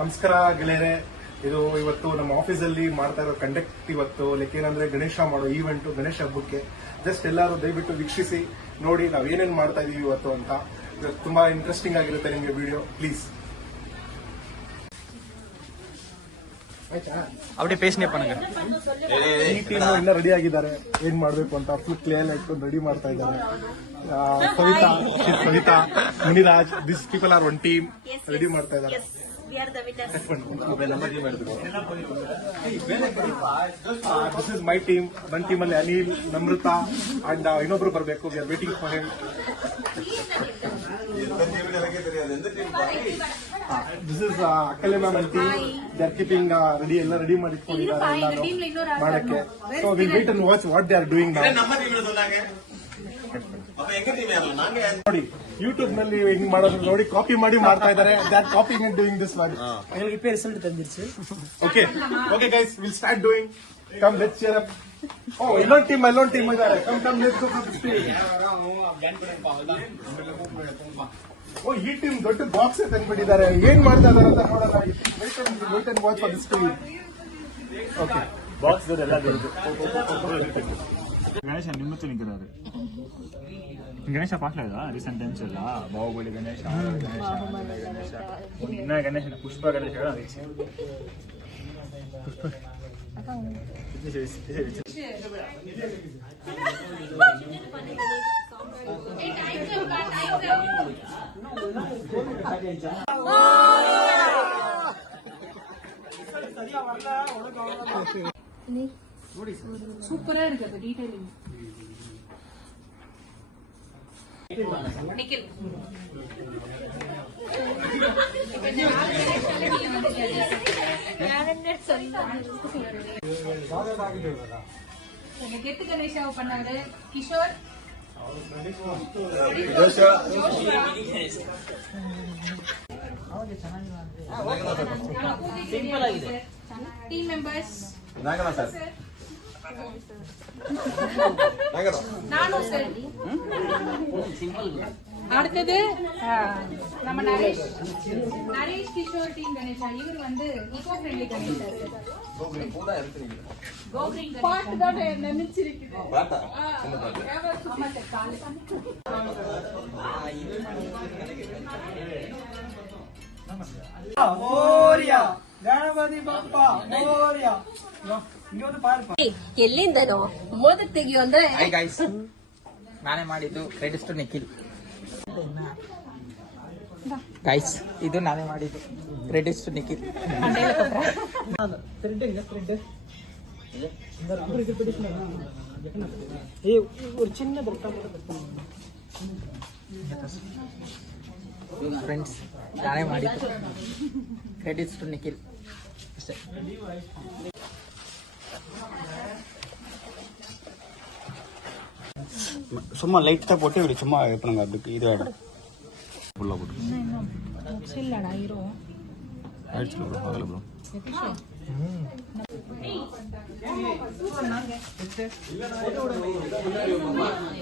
ನಮಸ್ಕಾರ ಗೆಳೆಯರೆ. ಇದು ಇವತ್ತು ನಮ್ಮ ಆಫೀಸಲ್ಲಿ ಮಾಡ್ತಾ ಇರೋ ಕಂಡಕ್ಟ್ ಇವತ್ತು ಲೈಕ್ ಏನಂದ್ರೆ ಗಣೇಶ ಮಾಡೋ ಈವೆಂಟ್, ಗಣೇಶ ಹಬ್ಬಕ್ಕೆ ಜಸ್ಟ್ ಎಲ್ಲರೂ ದಯವಿಟ್ಟು ವೀಕ್ಷಿಸಿ ನೋಡಿ ನಾವು ಏನೇನು ಮಾಡ್ತಾ ಇದೀವಿ ಇವತ್ತು ಅಂತ. ತುಂಬಾ ಇಂಟ್ರೆಸ್ಟಿಂಗ್ ಆಗಿರುತ್ತೆ ನಿಮಗೆ ವಿಡಿಯೋ, ಪ್ಲೀಸ್. அப்படியே பேசினே பண்ணுங்க. ಈ ಟೀಮ್ ಎಲ್ಲ ರೆಡಿ ಆಗಿದ್ದಾರೆ, ಏನ್ ಮಾಡ್ಬೇಕು ಅಂತ ಫುಲ್ ಕ್ಲಿಯರ್ ಇಟ್ಕೊಂಡು ರೆಡಿ ಮಾಡ್ತಾ ಇದ್ದಾರೆ. Kavita, Muniraj, this people are one team, ready ಮಾಡ್ತಾ ಇದ್ದಾರೆ. This is my team. ನನ್ನ ಟೀಮ್ ಅಲ್ಲಿ ಅನಿಲ್, ನಮ್ರತಾ ಅಂಡ್ ಇನ್ನೊಬ್ರು ಬರಬೇಕು. We are waiting for him. This is ಅಕ್ಕಲೆ ma'am and team. They are keeping ready, ಎಲ್ಲ ರೆಡಿ ಮಾಡಿ ಇಟ್ಕೊಂಡಿದ್ದಾರೆ ಮಾಡಕ್ಕೆ. So will wait and watch what they are doing now. ನೋಡಿ ಯೂಟ್ಯೂಬ್ ನಲ್ಲಿ ಹಿಂಗ್ ಮಾಡೋದು ನೋಡಿ ಕಾಪಿ ಮಾಡಿ ಮಾಡ್ತಾ ಇದ್ದಾರೆ. That copying and doing this one. இப்போ ரிசல்ட் தந்துருச்சு. Okay okay guys, will start doing. Come let's cheer up. ಓ ಇನ್ನೊಂದು ಟೀಮ್ ಇದ್ದಾರೆ. Come let's go for the stage. ಓ ಈ ಟೀಮ್ ದೊಡ್ಡ ಬಾಕ್ಸ್ ತಂದ್ಬಿಟ್ಟಿದ್ದಾರೆ. ಏನ್ ಮಾಡ್ತಾ ಇದಾರೆ ಅಂತ ನೋಡೋಣ. Wait and watch for the stage. Okay box ಎಲ್ಲ ಗಣೇಶ ನಿಮ್ಮ ಹತ್ರ ನಿಂತಿದ್ದಾರೆ. ಗಣೇಶ ಪಾಟ್ಲಾ ರೀಸೆಂಟ್ ಟೈಮ್ಸ್ ಎಲ್ಲ ಬಾಹುಬಲಿ ಗಣೇಶ, ಇನ್ನ ಗಣೇಶ ಪುಷ್ಪ ಗಣೇಶ சூப்பரா இருக்கு அது டீடைலிங். நிக்கில் கெத்து கணேஷாவை பண்ணாரு கிஷோர். ಟೀಮ್ ಮೆಂಬರ್ಸ್ நானும் சார். அடுத்தது நம்ம நரேஷ் கிஷோர் டீம் கணேஷா. இவர் வந்து இக்கோ ஃப்ரெண்ட்லி கணேஷா. பாட்டு தான் நினைச்சிருக்குது. ಮೋರ್ಯ ಗಣಪತಿ ಬಪ್ಪ ಮೋರ್ಯ. ಎಲ್ಲಿಂದನೋ ಮೋದ ತೆಗಿಯೋ ಅಂದ್ರೆ ನಾನೇ ಮಾಡಿದ್ದು. Credits to Nikhil. ಗೈಸ್ ಇದು ನಾನೇ ಮಾಡಿದ್ದು. Credits to Nikhil. ஒரு சின்ன ಫ್ರೆಂಡ್ಸ್ ನಾನೇ ಮಾಡಿದ್ದು. ಕ್ರೆಡಿಟ್ಸ್ ಟು ನಿಖಿಲ್ ಅಷ್ಟೇ. சும்மா லைட்டா போட்டு இப்படி சும்மா பண்ணுங்க. அப்படி இது ஆயிடும். ஃபுல்லா போட்டு இல்லடா ஹீரோ ஆயிடுச்சு ப்ரோ. அகல ப்ரோ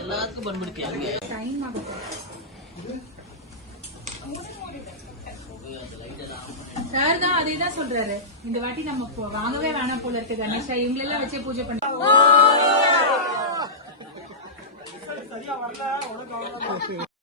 எல்லாத்துக்கும் ಬಂದ್ಬಿಡ್ತೀವಿ. டைம் ஆகும் சார் தான் அதே தான் சொல்றாரு. இந்த வாட்டி நம்ம வாங்கவே வேணாம் போல இருக்கு கணேஷா. இவங்களெல்லாம் வச்சே பூஜை பண்ணி